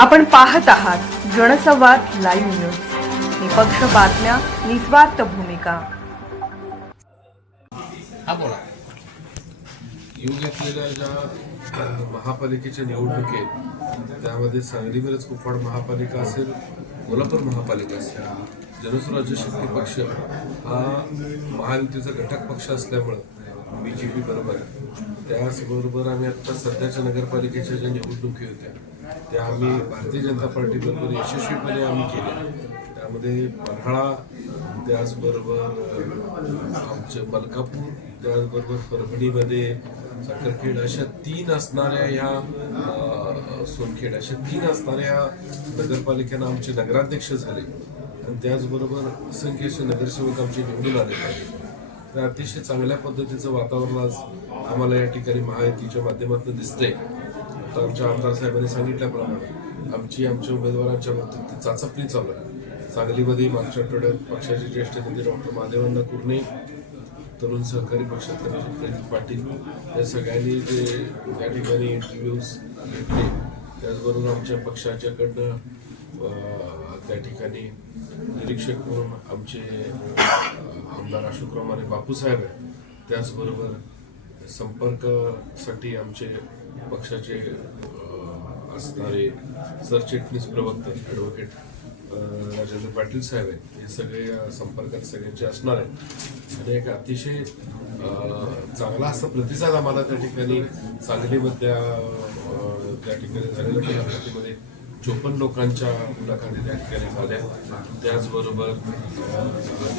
आपण पाहत आहात जनसंवाद लाईव्ह न्यूज, निपक्ष बातम्या, निस्वार्थ भूमिका. हा बोला. येऊ घेतलेल्या ज्या महापालिकेच्या निवडणुकीत त्यामध्ये सांगली मिरज कुपवाड महापालिका असेल, कोल्हापूर महापालिका असेल, जनसुराज्य शक्ती पक्ष हा महायुतीचा घटक पक्ष असल्यामुळं BJP बरोबर त्याचबरोबर आम्ही आता सध्याच्या नगरपालिकेच्या ज्या निवडणुकी होत्या त्या आम्ही भारतीय जनता पार्टी बरोबर यशस्वीपणे आम्ही केल्या. त्यामध्ये पन्हाळा, त्याचबरोबर आमचे मलकापूर, त्याचबरोबर परभणीमध्ये साखरखेड अशा तीन असणाऱ्या ह्या सोनखेड अशा तीन असणाऱ्या नगरपालिकांना आमचे नगराध्यक्ष झाले आणि त्याचबरोबर असंख्य नगरसेवक आमचे निवडून आले पाहिजे. तर अतिशय चांगल्या पद्धतीचं वातावरण आज आम्हाला या ठिकाणी महायुतीच्या माध्यमातून दिसतंय. आता आमच्या आमदार साहेबांनी सांगितल्याप्रमाणे आमच्या उमेदवारांच्या बाबतीत चाचपणी चालू आहे. सांगलीमध्ये मागच्या आठवड्यात पक्षाचे ज्येष्ठ नेते डॉक्टर महादेवांना कुर्णे, तरुण सहकारी पक्षातले प्रदीप पाटील या सगळ्यांनी जे त्या ठिकाणी इंटरव्ह्यूज घेतले, त्याचबरोबर आमच्या पक्षाच्याकडनं त्या ठिकाणी निरीक्षक म्हणून आमचे आमदार अशोकराव माने बापूसाहेब आहेत. त्याचबरोबर संपर्कासाठी आमचे पक्षाचे असणारे सरचिटणीस प्रवक्ते ॲडव्होकेट राजेंद्र पाटील साहेब आहेत. हे सगळे या संपर्कात सगळ्यांचे असणार आहेत आणि एक अतिशय चांगला असा प्रतिसाद आम्हाला त्या ठिकाणी सांगलीमध्ये त्या ठिकाणी झालेल्या मुलाखतीमध्ये 54 लोकांच्या मुलाखती त्या ठिकाणी झाल्या. त्याचबरोबर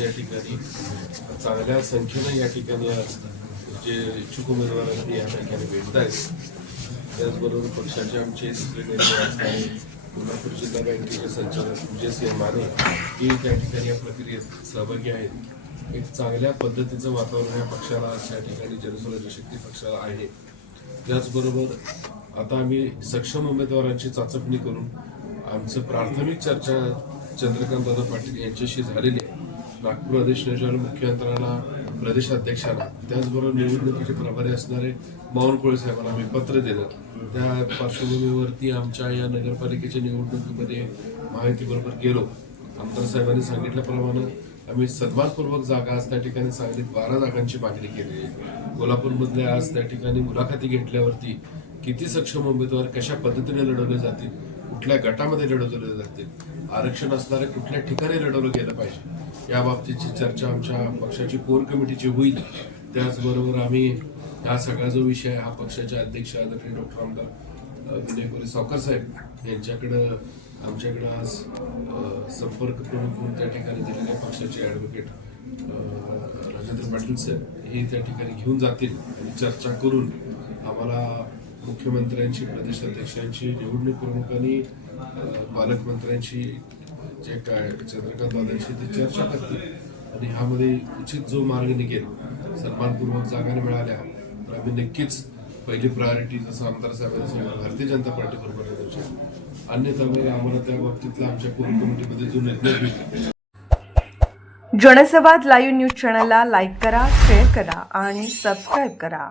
या ठिकाणी चांगल्या संख्येनं या ठिकाणी आज जे इच्छुक उमेदवार या ठिकाणी भेटत आहेत. त्याचबरोबर पक्षाचे आमचे कोल्हापूर जिल्हा बँकेचे संचालक विजय माने हे त्या ठिकाणी या प्रक्रियेत सहभागी आहेत. एक चांगल्या पद्धतीचं वातावरण या पक्षाला त्या ठिकाणी जनसुराज्य शक्ती पक्षाला आहे. त्याचबरोबर आता आम्ही सक्षम उमेदवारांची चाचपणी करून आमचं प्राथमिक चर्चा चंद्रकांतदादा पाटील यांच्याशी झालेली आहे. नागपूर अधिष्ठानाच्या मुख्यमंत्र्यांना, प्रदेशाध्यक्षांना, त्याचबरोबर निवडणुकीचे प्रभारी असणारे बावनकुळे साहेबांना आम्ही पत्र दिलं. त्या पार्श्वभूमीवरती आमच्या या नगरपालिकेच्या निवडणुकीमध्ये महायुतीबरोबर गेलो. आमदार साहेबांनी सांगितल्याप्रमाणे आम्ही सन्मानपूर्वक जागा आज त्या ठिकाणी सांगलीत 12 जागांची मागणी केली आहे. कोल्हापूरमधल्या आज त्या ठिकाणी मुलाखती घेतल्यावरती किती सक्षम उमेदवार कशा पद्धतीने लढवले जातील, कुठल्या गटामध्ये लढवले जातील, आरक्षण असणारे कुठल्या ठिकाणी लढवलं गेलं पाहिजे या बाबतीची चर्चा आमच्या पक्षाची कोर कमिटीची होईल. त्याचबरोबर आम्ही हा सगळा जो विषय हा पक्षाचे अध्यक्ष आदरणीय डॉक्टर आमदार विनय कोरे सावकर साहेब यांच्याकडं आमच्याकडं आज संपर्क प्रमुख म्हणून त्या ठिकाणी दिलेले पक्षाचे ॲडव्होकेट राजेंद्र पाटील साहेब हे त्या ठिकाणी घेऊन जातील आणि चर्चा करून आम्हाला मुख्यमंत्र्यांची, प्रदेशाध्यक्षांची, निवडणूक प्रमुखांनी, पालकमंत्र्यांची जे काय चंद्रकांत दादांशी ते चर्चा करतील आणि ह्यामध्ये उचित जो मार्ग निघेल, सन्मानपूर्वक जागा मिळाल्या तर आम्ही नक्कीच पहिली प्रायोरिटी जसं आमदार साहेबांनी सांगितलं भारतीय जनता पार्टी बरोबर द्यायची. अन्यथा आम्हाला त्या बाबतीतला आमच्या कोर कमिटीमध्ये जो निर्णय होईल. जनसंवाद लाईव्ह न्यूज चॅनलला लाईक करा, शेअर करा आणि सबस्क्राईब करा.